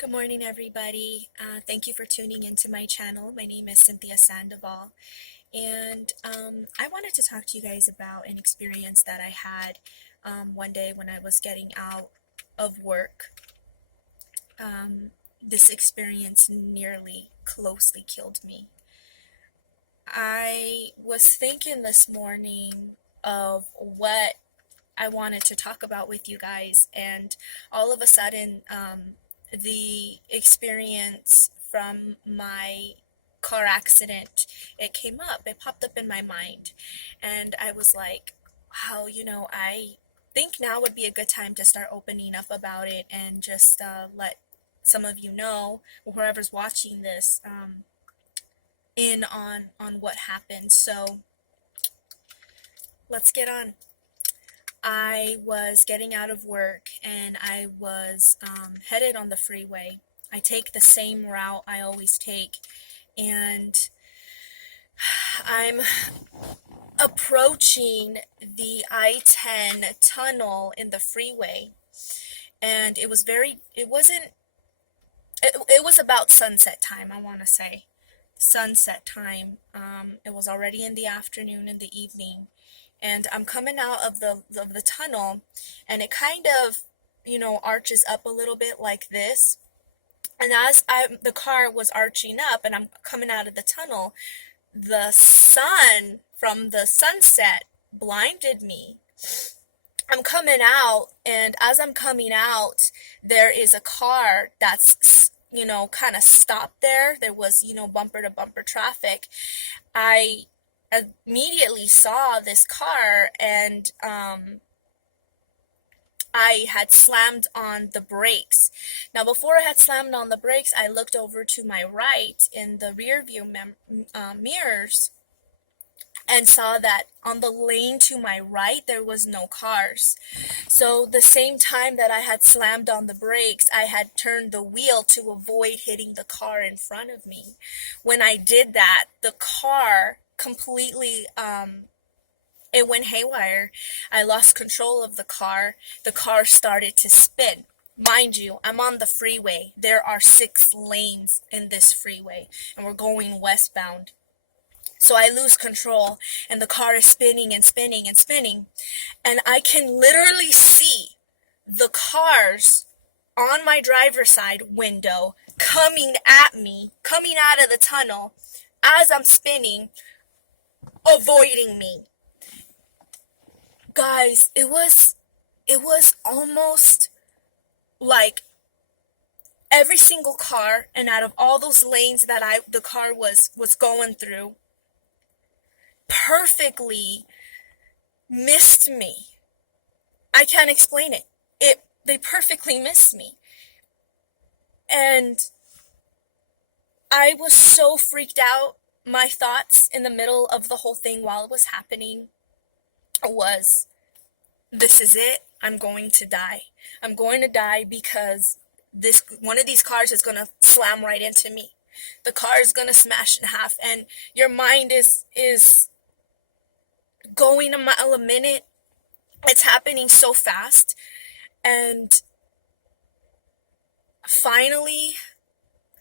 Good morning, everybody. Thank you for tuning into my channel. My name is Cynthia Sandoval, and I wanted to talk to you guys about an experience that I had one day when I was getting out of work. This experience nearly closely killed me. I was thinking this morning of what I wanted to talk about with you guys, and all of a sudden, the experience from my car accident, it came up, it popped up in my mind, and I was like, wow, I think now would be a good time to start opening up about it and just let some of you know, or whoever's watching this, in on what happened. So let's get on. I was getting out of work and I was headed on the freeway. I take the same route I always take, and I'm approaching the I-10 tunnel in the freeway, and it was about sunset time, I want to say. Sunset time. It was already in the afternoon, in the evening, and I'm coming out of the tunnel, and it kind of, arches up a little bit like this. And as the car was arching up and I'm coming out of the tunnel, the sun from the sunset blinded me. I'm coming out, and as I'm coming out, there is a car that's, kind of stopped there. There was, bumper to bumper traffic. I immediately saw this car, and I had slammed on the brakes. Now, before I had slammed on the brakes, I looked over to my right in the rear view mirrors and saw that on the lane to my right, there was no cars. So the same time that I had slammed on the brakes, I had turned the wheel to avoid hitting the car in front of me. When I did that, the car completely, it went haywire. I lost control of the car. The car started to spin. Mind you, I'm on the freeway. There are 6 lanes in this freeway, and we're going westbound. So I lose control, and the car is spinning and spinning and spinning, and I can literally see the cars on my driver's side window coming at me, coming out of the tunnel as I'm spinning, avoiding me. Guys, it was almost like every single car, and out of all those lanes that the car was going through, perfectly missed me. I can't explain it. They perfectly missed me. And I was so freaked out. My thoughts in the middle of the whole thing while it was happening was, this is it. I'm going to die. I'm going to die because one of these cars is going to slam right into me. The car is going to smash in half, and your mind is going a mile a minute. It's happening so fast. And finally,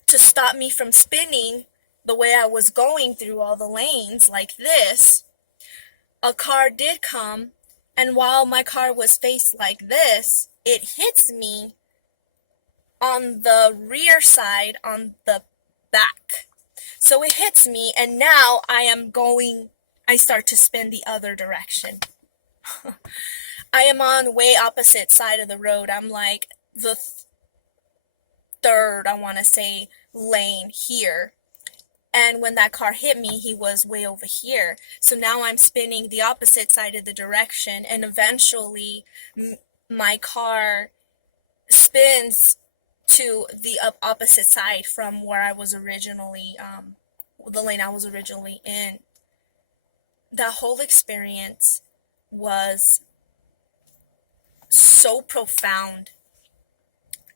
to stop me from spinning the way I was going through all the lanes like this, a car did come, and while my car was faced like this, it hits me on the rear side, on the back. So it hits me, and now I start to spin the other direction. I am on way opposite side of the road. I'm like the third, I want to say, lane here. And when that car hit me, he was way over here. So now I'm spinning the opposite side of the direction, and eventually my car spins to the opposite side from where I was originally, the lane I was originally in. That whole experience was so profound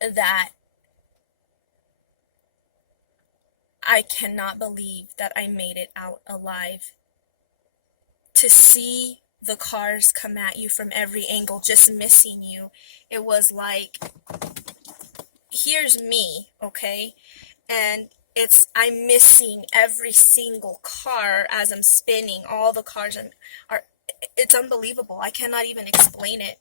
that I cannot believe that I made it out alive. To see the cars come at you from every angle, just missing you, it was like here's me, okay? And I'm missing every single car as I'm spinning. All the cars are, it's unbelievable. I cannot even explain it.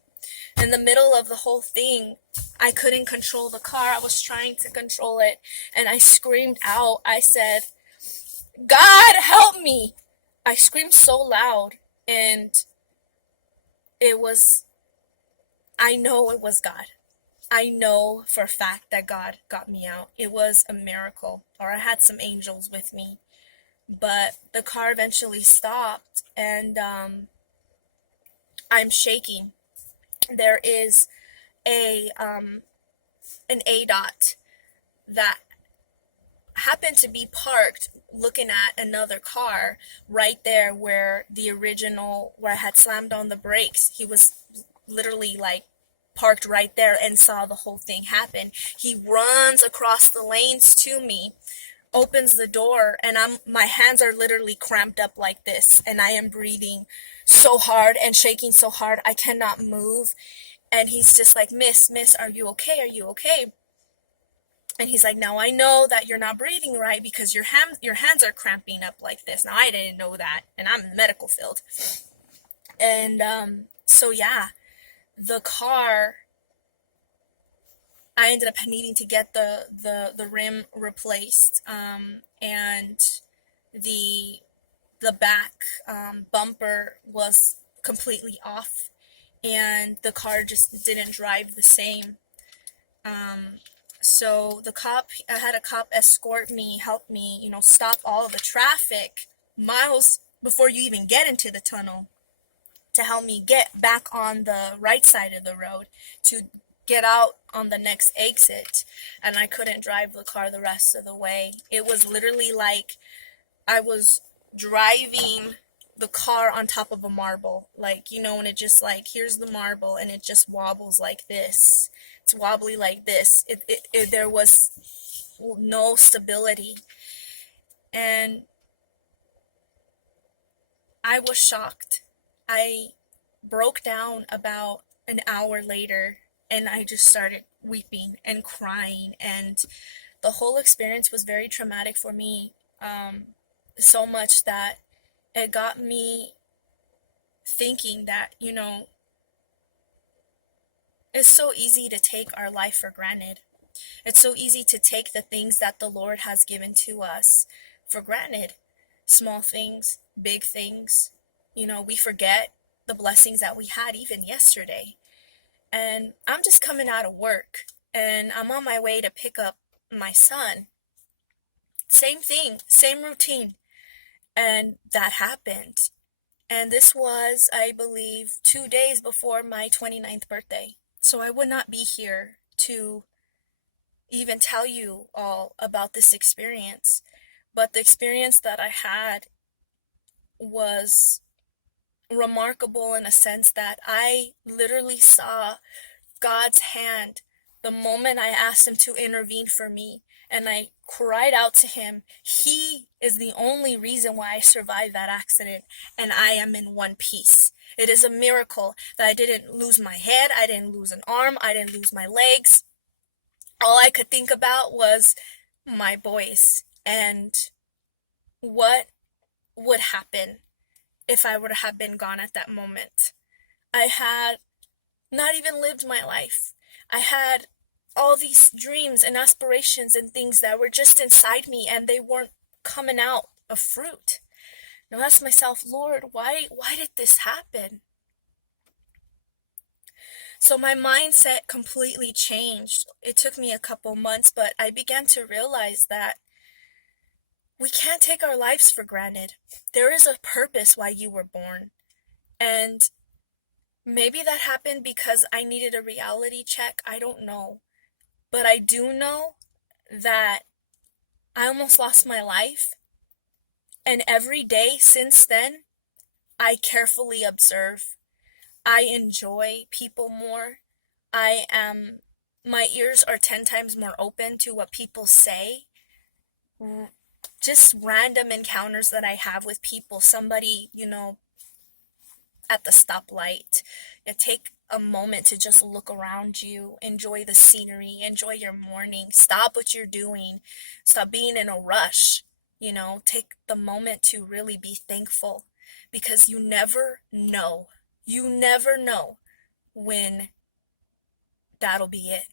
In the middle of the whole thing, I couldn't control the car. I was trying to control it, and I screamed out. I said, God, help me! I screamed so loud, and it was, I know it was God. I know for a fact that God got me out. It was a miracle, or I had some angels with me. But the car eventually stopped, and I'm shaking. There is a an ADOT that happened to be parked looking at another car right there where where I had slammed on the brakes. He was literally like parked right there and saw the whole thing happen. He runs across the lanes to me, opens the door, and my hands are literally cramped up like this, and I am breathing so hard and shaking so hard I cannot move. And he's just like, miss, are you okay? Are you okay? And he's like, now I know that you're not breathing right because your hands are cramping up like this. Now I didn't know that, and I'm in the medical field. And so yeah, the car, I ended up needing to get the rim replaced, and the back bumper was completely off, and the car just didn't drive the same. So I had a cop escort me, help me, stop all of the traffic miles before you even get into the tunnel, to help me get back on the right side of the road to get out on the next exit. And I couldn't drive the car the rest of the way. It was literally like I was driving the car on top of a marble. Like, when it just like, here's the marble and it just wobbles like this. It's wobbly like this. There was no stability. And I was shocked. I broke down about an hour later, and I just started weeping and crying, and the whole experience was very traumatic for me, so much that it got me thinking that, it's so easy to take our life for granted. It's so easy to take the things that the Lord has given to us for granted. Small things, big things. We forget the blessings that we had even yesterday. And I'm just coming out of work, and I'm on my way to pick up my son. Same thing, same routine. And that happened. And this was, I believe, 2 days before my 29th birthday. So I would not be here to even tell you all about this experience. But the experience that I had was remarkable in a sense that I literally saw God's hand the moment I asked him to intervene for me. And I cried out to him. He is the only reason why I survived that accident, and I am in one piece. It is a miracle that I didn't lose my head, I didn't lose an arm, I didn't lose my legs. All I could think about was my boys and what would happen if I would have been gone at that moment. I had not even lived my life. I had all these dreams and aspirations and things that were just inside me, and they weren't coming out of fruit. Now I asked myself, Lord, why did this happen? So my mindset completely changed. It took me a couple months, but I began to realize that we can't take our lives for granted. There is a purpose why you were born. And maybe that happened because I needed a reality check. I don't know. But I do know that I almost lost my life. And every day since then, I carefully observe. I enjoy people more. My ears are 10 times more open to what people say. Just random encounters that I have with people. Somebody, at the stoplight, take a moment to just look around you, enjoy the scenery, enjoy your morning, stop what you're doing, stop being in a rush, take the moment to really be thankful because you never know. You never know when that'll be it.